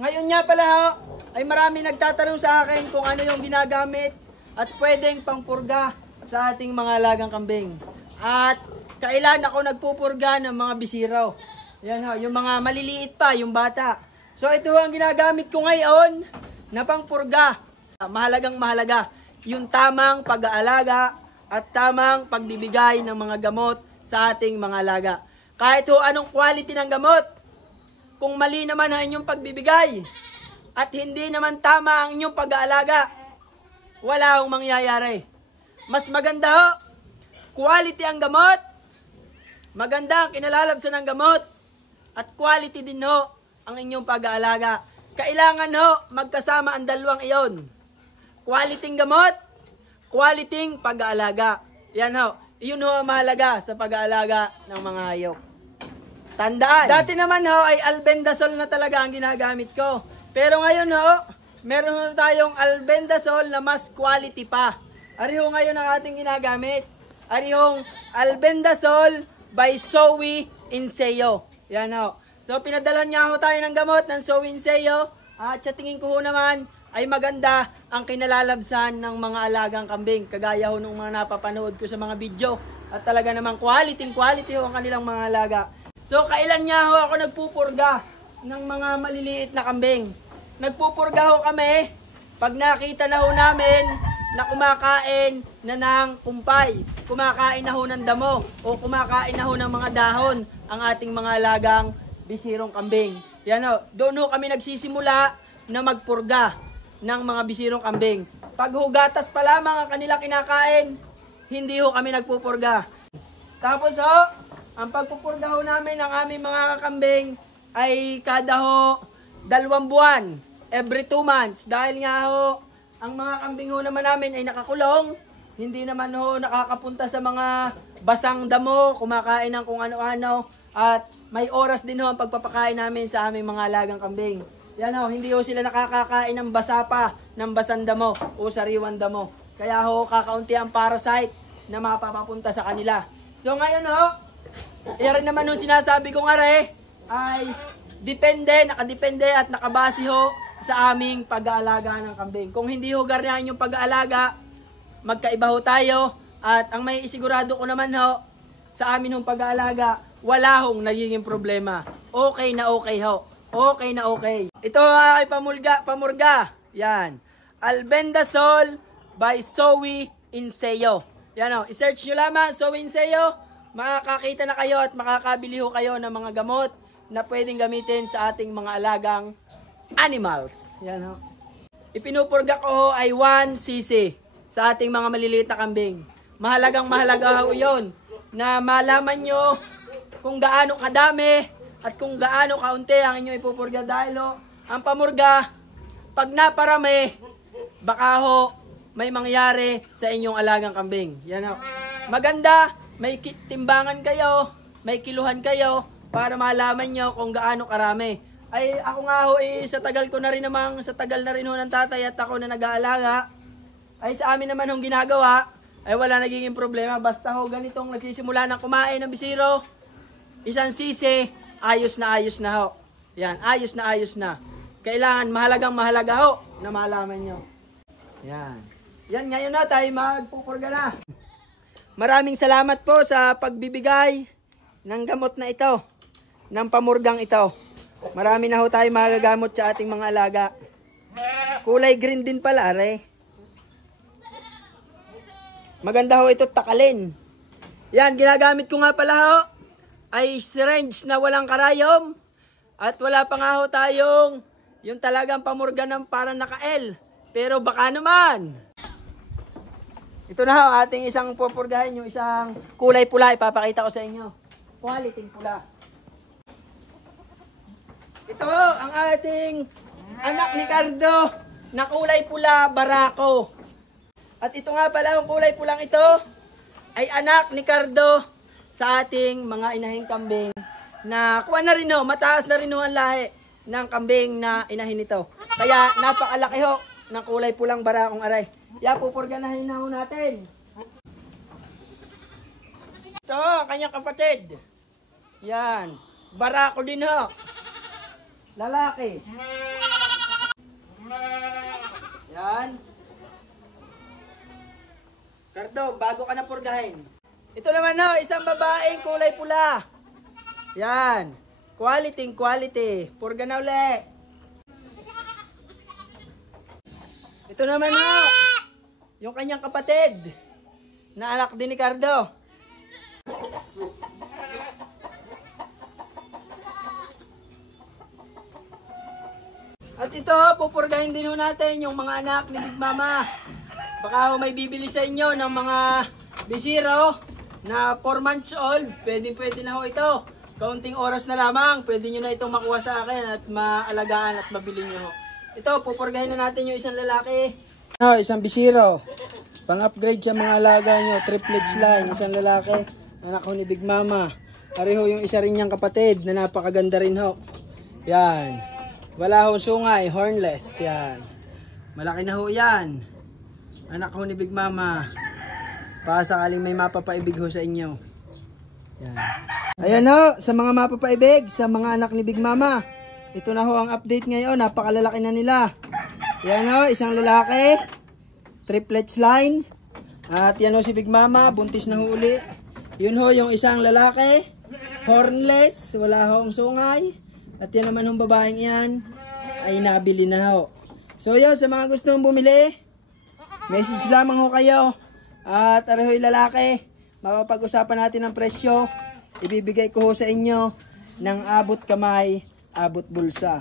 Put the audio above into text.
Ngayon nga pala ho, ay marami nagtatanong sa akin kung ano yung ginagamit at pwedeng pangpurga sa ating mga alagang kambing. At kailan ako nagpupurga ng mga bisiro. Yan ho, yung mga maliliit pa, yung bata. So ito ang ginagamit ko ngayon na pangpurga. Mahalagang mahalaga yung tamang pag-aalaga at tamang pagbibigay ng mga gamot sa ating mga alaga. Kahit ho anong quality ng gamot, kung mali naman ang inyong pagbibigay at hindi naman tama ang inyong pag-aalaga, wala akong mangyayari. Mas maganda ho, quality ang gamot, maganda ang kinalalabsan ng gamot, at quality din ho ang inyong pag-aalaga. Kailangan ho magkasama ang dalawang iyon. Quality gamot, quality pag-aalaga. Yan ho, iyon ho ang mahalaga sa pag-aalaga ng mga hayop. Tandaan, dati naman ho ay albendazole na talaga ang ginagamit ko. Pero ngayon ho, meron ho tayong albendazole na mas quality pa. Ari ho ngayon ang ating ginagamit. Ari hong albendazole by Zoe Inseo. Yan ho. So pinadalan nga ho tayo ng gamot ng Zoe Inseo. At sa tingin ko ho naman ay maganda ang kinalalabsan ng mga alagang kambing. Kagaya ho nung mga napapanood ko sa mga video. At talaga namang quality ho ang kanilang mga alaga. So, kailan nga ho ako nagpupurga ng mga maliliit na kambing? Nagpupurga ho kami pag nakita na ho namin na kumakain na ng kumpay, kumakain na ho ng damo, o kumakain na ho ng mga dahon ang ating mga alagang bisirong kambing. Yan ho, doon ho kami nagsisimula na magpurga ng mga bisirong kambing. Pag hugatas pa lamang ang kanila kinakain, hindi ho kami nagpupurga. Tapos ho, ang pagpupurga ho namin ng aming mga kakambing ay kada ho 2 buwan, every 2 months. Dahil nga ho, ang mga kambing ho naman namin ay nakakulong, hindi naman ho nakakapunta sa mga basang damo, kumakain ng kung ano-ano, at may oras din ho ang pagpapakain namin sa aming mga alagang kambing. Yan ho, hindi ho sila nakakakain ng basa pa, ng basang damo o sariwan damo. Kaya ho, kakaunti ang parasite na mapapapunta sa kanila. So ngayon ho, yan naman yung sinasabi kong are ay nakadepende at nakabase ho sa aming pag-aalaga ng kambing. Kung hindi ho ganyan yung pag-aalaga, magkaiba ho tayo. At ang may isigurado ko naman ho, sa amin hong pag-aalaga, wala hong nagiging problema. Okay na okay ho. Okay na okay. Ito ay pamurga. Yan. Albendazole by Zoe Inseo. Yan o. I-search nyo lamang, Zoe Inseo. Makakakita na kayo at makakabili ho kayo ng mga gamot na pwedeng gamitin sa ating mga alagang animals. Yan ho. Ipinupurga ko ho ay 1 cc sa ating mga maliliit na kambing. Mahalagang mahalaga ho yun na malaman nyo kung gaano kadami at kung gaano kaunti ang inyong ipupurga. Dahil ho, ang pamurga, pag naparami, baka ho may mangyari sa inyong alagang kambing. Yan ho. Maganda, may timbangan kayo, may kiluhan kayo para malaman nyo kung gaano karami. Ay ako nga ho sa tagal ko na rin namang, sa tagal na rin ho ng tatay at ako na nag-aalaga, ay sa amin naman hong ginagawa, ay wala nagiging problema. Basta ho ganitong nagsisimula ng kumain ng bisiro, 1 sisi, ayos na ho. Yan, ayos na. Kailangan mahalagang mahalaga ho na malaman nyo. Yan. Yan, ngayon na tayo magpupurga na. Maraming salamat po sa pagbibigay ng gamot na ito, ng pamurgang ito. Marami na ho tayo magagamot sa ating mga alaga. Kulay green din pala, are. Maganda ho ito takalin. Yan, ginagamit ko nga pala ho ay syringe na walang karayom. At wala pa nga ho tayong yung talagang pamurga ng parang naka-L. Pero baka naman. Ito na ho, ating isang pupurgahin, yung isang kulay pula, ipapakita ko sa inyo. Quality pula. Ito ho, ang ating anak ni Cardo na kulay pula, Barako. At ito nga pala, ang kulay pulang ito ay anak ni Cardo sa ating mga inahing kambing na kuha na rin ho, mataas na rin ho ang lahi ng kambing na inahin nito. Kaya napakalaki ho ng kulay pulang Barakong aray. Pupurganahin na ho natin. Ito, kanyang kapatid. Yan. Barako din ho. Lalaki. Yan. Cardo, bago ka na purgahin. Ito naman no, isang babaeng kulay pula. Yan. Quality. Purga na uli. Ito naman no, yung kanyang kapatid na anak din ni Cardo. At ito, pupurgahin din ho natin yung mga anak ni Big Mama. Baka may bibili sa inyo ng mga bisiro na 4 months old. Pwede na ho ito. Kaunting oras na lamang, pwede nyo na itong makuha sa akin at maalagaan at mabili nyo ho. Ito, pupurgahin na natin yung isang lalaki. Isang bisiro. Pang-upgrade sa mga alaga nyo, triplets line, isang lalaki. Anak ho ni Big Mama. Pareho yung isa rin niyang kapatid na napakaganda rin ho. Yan. Wala ho sungay, hornless. Yan. Malaki na ho yan. Anak ho ni Big Mama. Baka sakaling may mapapaibig ho sa inyo. Yan. Ayan ho, sa mga mapapaibig, sa mga anak ni Big Mama. Ito na ho ang update ngayon. Napakalalaki na nila. Yan ho, isang lalaki. Triplets line. At yan ho si Big Mama. Buntis na ho uli. Yun ho yung isang lalaki. Hornless. Wala hong sungay. At yan naman hong babaeng yan ay nabili na ho. So yun, sa mga gustong bumili, message lamang ho kayo. At arehoy lalaki, mapapag-usapan natin ang presyo. Ibibigay ko ho sa inyo ng abot kamay, abot bulsa.